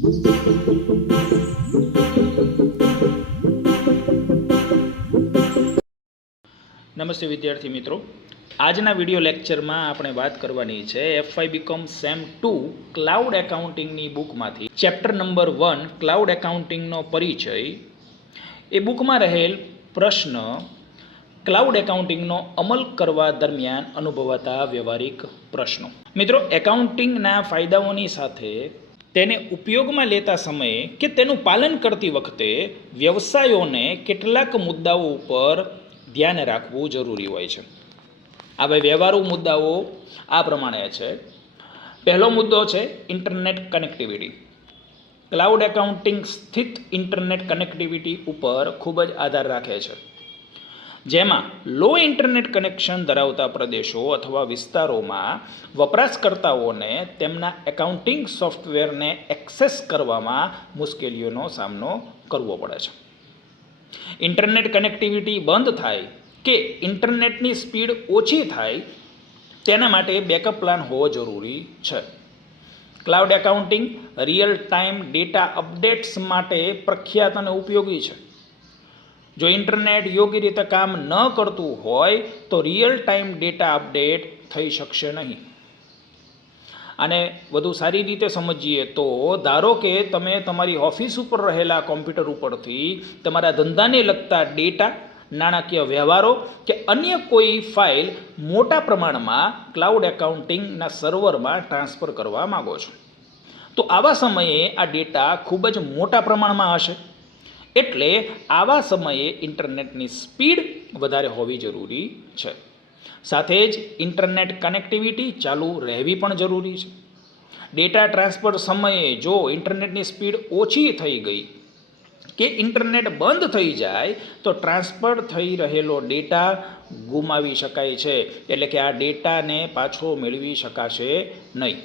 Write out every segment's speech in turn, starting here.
નમસ્તે વિદ્યાર્થી મિત્રો, આજના વિડીયો લેક્ચરમાં આપણે વાત કરવાની છે એફવાય બીકોમ સેમ 2 ક્લાઉડ એકાઉન્ટિંગની બુકમાંથી ચેપ્ટર નંબર 1 ક્લાઉડ એકાઉન્ટિંગનો પરિચય. એ બુકમાં રહેલ પ્રશ્ન ક્લાઉડ એકાઉન્ટિંગનો અમલ કરવા દરમિયાન અનુભવાતા વ્યવહારિક પ્રશ્નો. મિત્રો, એકાઉન્ટિંગના ફાયદાઓની સાથે તેને ઉપયોગમાં લેતા સમયે કે તેનું પાલન કરતી વખતે વ્યવસાયોને કેટલાક મુદ્દાઓ ઉપર ધ્યાન રાખવું જરૂરી હોય છે. હવે વ્યવહારુ મુદ્દાઓ આ પ્રમાણે છે. પહેલો મુદ્દો છે ઇન્ટરનેટ કનેક્ટિવિટી. ક્લાઉડ એકાઉન્ટિંગ સ્થિત ઇન્ટરનેટ કનેક્ટિવિટી ઉપર ખૂબ જ આધાર રાખે છે, જેમાં લો ઇન્ટરનેટ કનેક્શન ધરાવતા પ્રદેશો અથવા વિસ્તારોમાં વપરાશકર્તાઓને તેમના એકાઉન્ટિંગ સોફ્ટવેરને એક્સેસ કરવામાં મુશ્કેલીઓનો સામનો કરવો પડે છે. ઇન્ટરનેટ કનેક્ટિવિટી બંધ થાય કે ઇન્ટરનેટની સ્પીડ ઓછી થાય તેના માટે બેકઅપ પ્લાન હોવો જરૂરી છે. Cloud accounting real time data updates માટે પ્રખ્યાત અને ઉપયોગી છે. જો ઇન્ટરનેટ યોગ્ય રીતે કામ ન કરતું હોય તો રિયલ ટાઈમ ડેટા અપડેટ થઈ શકશે નહીં. આને વધુ સારી રીતે સમજીએ તો ધારો કે તમે તમારી ઓફિસ ઉપર રહેલા કોમ્પ્યુટર ઉપરથી તમારા ધંધાને લગતા ડેટા, નાણાકીય વ્યવહારો કે અન્ય કોઈ ફાઇલ મોટા પ્રમાણમાં ક્લાઉડ એકાઉન્ટિંગના સર્વરમાં ટ્રાન્સફર કરવા માગો છો, તો આવા સમયે આ ડેટા ખૂબ જ મોટા પ્રમાણમાં હશે. એટલે આવા સમયે ઇન્ટરનેટની સ્પીડ વધારે હોવી જરૂરી છે. સાથે જ ઇન્ટરનેટ કનેક્ટિવિટી ચાલુ રહેવી પણ જરૂરી છે. ડેટા ટ્રાન્સફર સમયે જો ઇન્ટરનેટની સ્પીડ ઓછી થઈ ગઈ કે ઇન્ટરનેટ બંધ થઈ જાય તો ટ્રાન્સફર થઈ રહેલો ડેટા ગુમાવી શકાય છે. એટલે કે આ ડેટાને પાછો મેળવી શકાશે નહીં.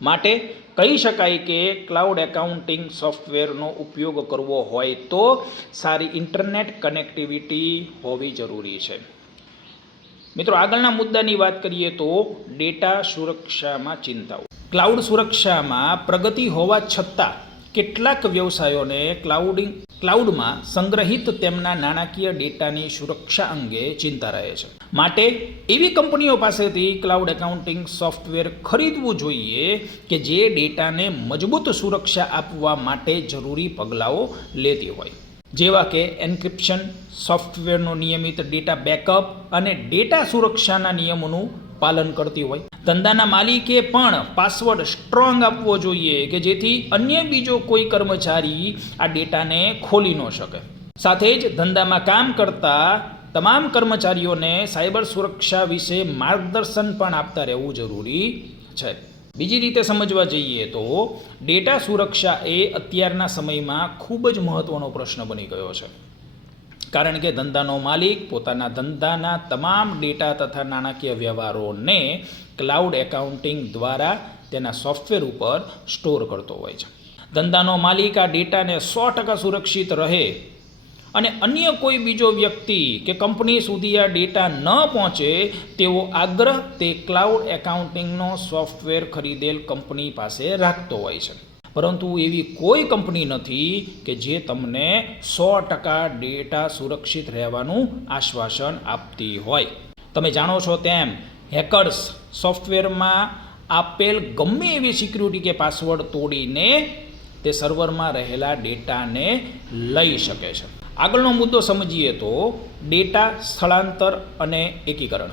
માટે કહી શકાય કે ક્લાઉડ એકાઉન્ટિંગ સોફ્ટવેરનો ઉપયોગ કરવો હોય તો સારી ઇન્ટરનેટ કનેક્ટિવિટી હોવી જરૂરી છે. મિત્રો, આગળના મુદ્દાની વાત કરીએ તો ડેટા સુરક્ષામાં ચિંતાઓ. ક્લાઉડ સુરક્ષામાં પ્રગતિ હોવા છતાં કેટલાક વ્યવસાયોને ક્લાઉડમાં સંગ્રહિત તેમના નાણાકીય ડેટાની સુરક્ષા અંગે ચિંતા રહે છે. માટે એવી કંપનીઓ પાસેથી ક્લાઉડ એકાઉન્ટિંગ સોફ્ટવેર ખરીદવું જોઈએ કે જે ડેટાને મજબૂત સુરક્ષા આપવા માટે જરૂરી પગલાઓ લેતી હોય, જેવા કે એન્ક્રિપ્શન, સોફ્ટવેરનો નિયમિત ડેટા બેકઅપ અને ડેટા સુરક્ષાના નિયમોનું પાલન કરતી હોય. ધંધાના માલિકે પણ પાસવર્ડ સ્ટ્રોંગ આપવો જોઈએ કે જેથી અન્ય બીજો કોઈ કર્મચારી આ ડેટાને ખોલી ન શકે. સાથે જ ધંધામાં કામ કરતા તમામ કર્મચારીઓને સાયબર સુરક્ષા વિશે માર્ગદર્શન પણ આપતા રહેવું જરૂરી છે. બીજી રીતે સમજવા જઈએ તો ડેટા સુરક્ષા એ અત્યારના સમયમાં ખૂબ જ મહત્ત્વનો પ્રશ્ન બની ગયો છે. કારણ કે ધંધાનો માલિક પોતાના ધંધાના તમામ ડેટા તથા નાણાકીય વ્યવહારોને ક્લાઉડ એકાઉન્ટિંગ દ્વારા તેના સોફ્ટવેર ઉપર સ્ટોર કરતો હોય છે. ધંધાનો માલિક આ ડેટાને 100% સુરક્ષિત રહે અને અન્ય કોઈ બીજો વ્યક્તિ કે કંપની સુધી આ ડેટા ન પહોંચે તેવો આગ્રહ તે ક્લાઉડ એકાઉન્ટિંગનો સોફ્ટવેર ખરીદેલ કંપની પાસે રાખતો હોય છે. પરંતુ એવી કોઈ કંપની નથી કે જે તમને 100% ડેટા સુરક્ષિત રહેવાનું આશ્વાસન આપતી હોય. તમે જાણો છો તેમ હેકર્સ સોફ્ટવેરમાં આપેલ ગમે એવી સિક્યુરિટી કે પાસવર્ડ તોડીને તે સર્વરમાં રહેલા ડેટાને લઈ શકે છે. આગળનો મુદ્દો સમજીએ તો ડેટા સ્થળાંતર અને એકીકરણ.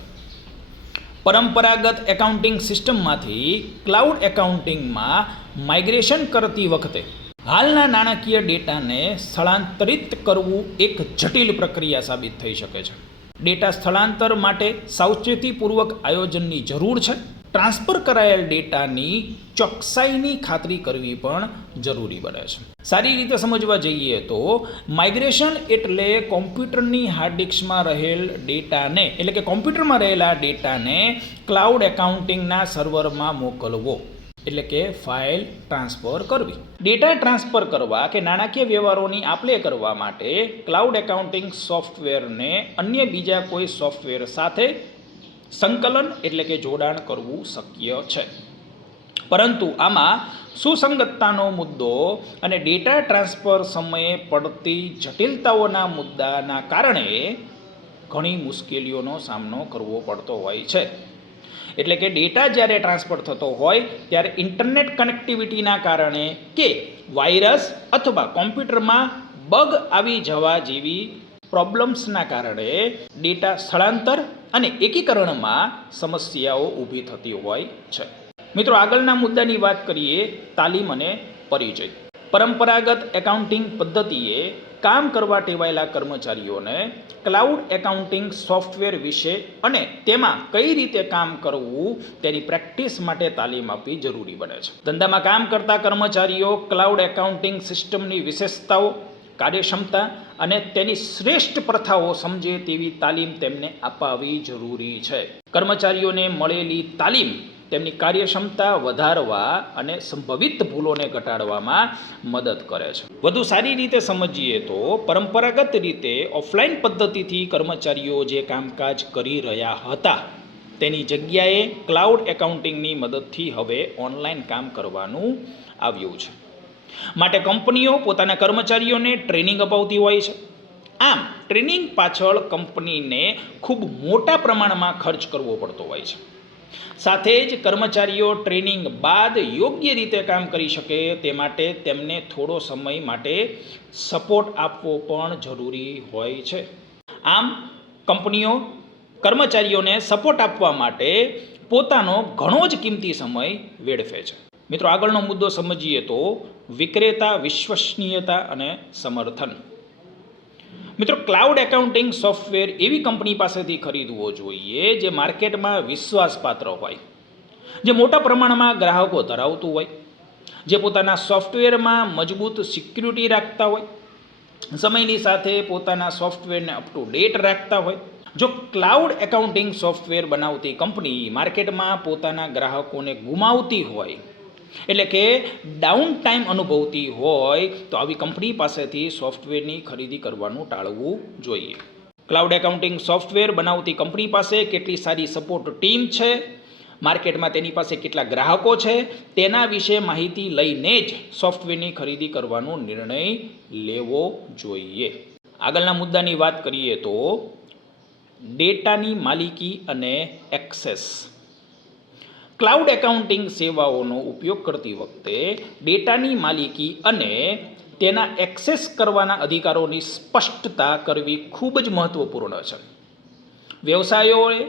પરંપરાગત એકાઉન્ટિંગ સિસ્ટમમાંથી ક્લાઉડ એકાઉન્ટિંગમાં માઇગ્રેશન કરતી વખતે હાલના નાણાકીય ડેટાને સ્થળાંતરિત કરવું એક જટિલ પ્રક્રિયા સાબિત થઈ શકે છે. ડેટા સ્થળાંતર માટે સાવચેતીપૂર્વક આયોજનની જરૂર છે. ટ્રાન્સફર કરાયેલ ડેટાની ચોકસાઈની ખાતરી કરવી પણ જરૂરી બને છે. સારી રીતે સમજવા જઈએ તો માઇગ્રેશન એટલે કોમ્પ્યુટરની હાર્ડ ડિસ્કમાં રહેલ ડેટાને એટલે કે કોમ્પ્યુટરમાં રહેલા ડેટાને ક્લાઉડ એકાઉન્ટિંગના સર્વરમાં મોકલવો, એટલે કે ફાઇલ ટ્રાન્સફર કરવી. ડેટા ટ્રાન્સફર કરવા કે નાણાકીય વ્યવહારોની આપ-લે કરવા માટે ક્લાઉડ એકાઉન્ટિંગ સોફ્ટવેરને અન્ય બીજા કોઈ સોફ્ટવેર સાથે સંકલન એટલે કે જોડાણ કરવું શક્ય છે. પરંતુ આમાં સુસંગતતાનો મુદ્દો અને ડેટા ટ્રાન્સફર સમયે પડતી જટિલતાઓના મુદ્દાના કારણે ઘણી મુશ્કેલીઓનો સામનો કરવો પડતો હોય છે. એટલે કે ડેટા જ્યારે ટ્રાન્સફર થતો હોય ત્યારે ઇન્ટરનેટ કનેક્ટિવિટીના કારણે કે વાયરસ અથવા કોમ્પ્યુટરમાં બગ આવી જવા જેવી પ્રોબ્લેમ્સના કારણે ડેટા સ્થળાંતર અને એકીકરણમાં સમસ્યાઓ ઊભી થતી હોય છે. મિત્રો, આગળના મુદ્દાની વાત કરીએ, તાલીમ અને પરિચય. પરંપરાગત એકાઉન્ટિંગ પદ્ધતિએ કામ કરવા ટેવાયેલા કર્મચારીઓને ક્લાઉડ એકાઉન્ટિંગ સોફ્ટવેર વિશે અને તેમાં કઈ રીતે કામ કરવું તેની પ્રેક્ટિસ માટે તાલીમ આપવી જરૂરી બને છે. ધંધામાં કામ કરતા કર્મચારીઓ ક્લાઉડ એકાઉન્ટિંગ સિસ્ટમની વિશેષતાઓ, કાર્યક્ષમતા અને તેની શ્રેષ્ઠ પ્રથાઓ સમજે તેવી તાલીમ તેમને અપાવવી જરૂરી છે. કર્મચારીઓને મળેલી તાલીમ તેમની કાર્યક્ષમતા વધારવા અને સંભવિત ભૂલોને ઘટાડવામાં મદદ કરે છે. વધુ સારી રીતે સમજીએ તો પરંપરાગત રીતે ઓફલાઈન પદ્ધતિથી કર્મચારીઓ જે કામકાજ કરી રહ્યા હતા તેની જગ્યાએ ક્લાઉડ એકાઉન્ટિંગની મદદથી હવે ઓનલાઈન કામ કરવાનું આવ્યું છે. માટે કંપનીઓ પોતાના કર્મચારીઓને ટ્રેનિંગ અપાવતી હોય છે. આમ ટ્રેનિંગ પાછળ કંપનીને ખૂબ મોટા પ્રમાણમાં ખર્ચ કરવો પડતો હોય છે. સાથે જ કર્મચારીઓ ટ્રેનિંગ બાદ યોગ્ય રીતે કામ કરી શકે તે માટે તેમને થોડો સમય માટે સપોર્ટ આપવો પણ જરૂરી હોય છે. આમ કંપનીઓ કર્મચારીઓને સપોર્ટ આપવા માટે પોતાનો ઘણો જ કિંમતી સમય વેડફે છે. મિત્રો, આગળનો મુદ્દો સમજીએ તો વિક્રેતા વિશ્વસનીયતા અને સમર્થન. મિત્રો, ક્લાઉડ એકાઉન્ટિંગ સોફ્ટવેર એવી કંપની પાસેથી ખરીદવો જોઈએ જે માર્કેટમાં વિશ્વાસપાત્ર હોય, જે મોટા પ્રમાણમાં ગ્રાહકો ધરાવતું હોય, જે પોતાના સોફ્ટવેરમાં મજબૂત સિક્યુરિટી રાખતા હોય, સમયની સાથે પોતાના સોફ્ટવેરને અપ ટુ ડેટ રાખતા હોય. જો ક્લાઉડ એકાઉન્ટિંગ સોફ્ટવેર બનાવતી કંપની માર્કેટમાં પોતાના ગ્રાહકોને ગુમાવતી હોય, એટલે કે ડાઉન ટાઈમ અનુભવતી હોય, તો આવી કંપની પાસેથી સોફ્ટવેરની ખરીદી કરવાનું ટાળવું જોઈએ. ક્લાઉડ એકાઉન્ટિંગ સોફ્ટવેર બનાવતી કંપની પાસે કેટલી સારી સપોર્ટ ટીમ છે, માર્કેટમાં તેની પાસે કેટલા ગ્રાહકો છે, તેના વિશે માહિતી લઈને જ સોફ્ટવેરની ખરીદી કરવાનો નિર્ણય લેવો જોઈએ. આગળના મુદ્દાની વાત કરીએ તો ડેટાની માલિકી અને એક્સેસ. ક્લાઉડ એકાઉન્ટિંગ સેવાઓનો ઉપયોગ કરતી વખતે ડેટાની માલિકી અને તેના એક્સેસ કરવાના અધિકારોની સ્પષ્ટતા કરવી ખૂબ જ મહત્વપૂર્ણ છે. વ્યવસાયોએ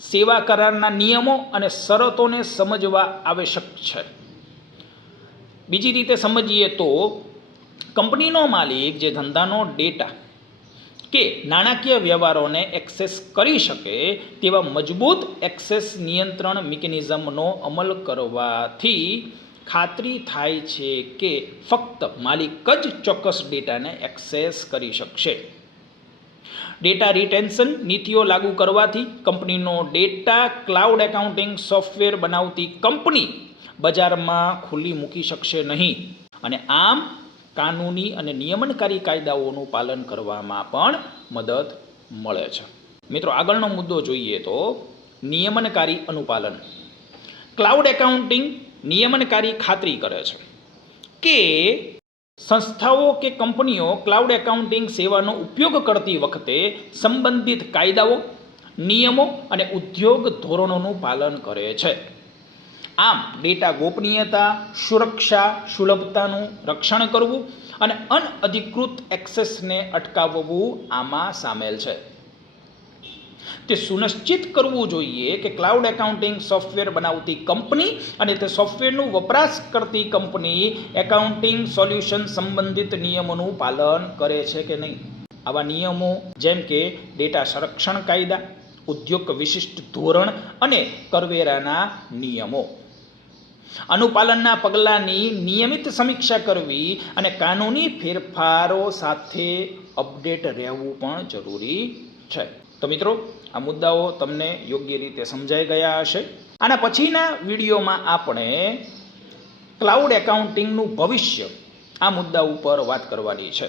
સેવા કરારના નિયમો અને શરતોને સમજવા આવશ્યક છે. બીજી રીતે સમજીએ તો કંપનીનો માલિક જે ધંધાનો ડેટા કે નાણાકીય વ્યવહારોને એક્સેસ કરી શકે તેવા મજબૂત એક્સેસ નિયંત્રણ મિકેનિઝમનો અમલ કરવાથી ખાતરી થાય છે કે ફક્ત માલિક જ ચોક્કસ ડેટાને એક્સેસ કરી શકશે. ડેટા રિટેન્શન નીતિઓ લાગુ કરવાથી કંપનીનો ડેટા ક્લાઉડ એકાઉન્ટિંગ સોફ્ટવેર બનાવતી કંપની બજારમાં ખુલ્લી મૂકી શકશે નહીં અને આમ કાનૂની અને નિયમનકારી કાયદાઓનું પાલન કરવામાં પણ મદદ મળે છે. મિત્રો, આગળનો મુદ્દો જોઈએ તો નિયમનકારી અનુપાલન. ક્લાઉડ એકાઉન્ટિંગ નિયમનકારી ખાતરી કરે છે કે સંસ્થાઓ કે કંપનીઓ ક્લાઉડ એકાઉન્ટિંગ સેવાનો ઉપયોગ કરતી વખતે સંબંધિત કાયદાઓ, નિયમો અને ઉદ્યોગ ધોરણોનું પાલન કરે છે. આમ ડેટા ગોપનીયતા, સુરક્ષા, સુલભતાનું રક્ષણ કરવું અને અનઅધિકૃત એક્સેસને અટકાવવું આમાં સામેલ છે. તે સુનિશ્ચિત કરવું જોઈએ કે ક્લાઉડ એકાઉન્ટિંગ સોફ્ટવેર બનાવતી કંપની અને તે સોફ્ટવેરનું વપરાશ કરતી કંપની એકાઉન્ટિંગ સોલ્યુશન સંબંધિત નિયમોનું પાલન કરે છે કે નહીં. આવા નિયમો જેમ કે ડેટા સંરક્ષણ કાયદા, ઉદ્યોગ વિશિષ્ટ ધોરણ અને કરવેરાના નિયમો. અનુપાલનના પગલાંની નિયમિત સમીક્ષા કરવી અને કાનૂની ફેરફારો સાથે અપડેટ રહેવું પણ જરૂરી છે. તો મિત્રો, આ મુદ્દાઓ તમને યોગ્ય રીતે સમજાઈ ગયા હશે. આના પછીના વિડીયોમાં આપણે ક્લાઉડ એકાઉન્ટિંગનું ભવિષ્ય આ મુદ્દા ઉપર વાત કરવાની છે.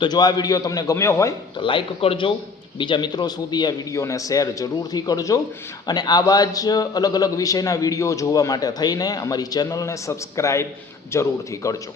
તો જો આ વિડીયો તમને ગમ્યો હોય તો લાઈક કરજો, બીજા મિત્રો સુધી આ વિડીયોને શેર જરૂરથી કરજો અને આવા જ અલગ અલગ વિષયના વિડીયો જોવા માટે થઈને અમારી ચેનલને સબસ્ક્રાઈબ જરૂરથી કરજો.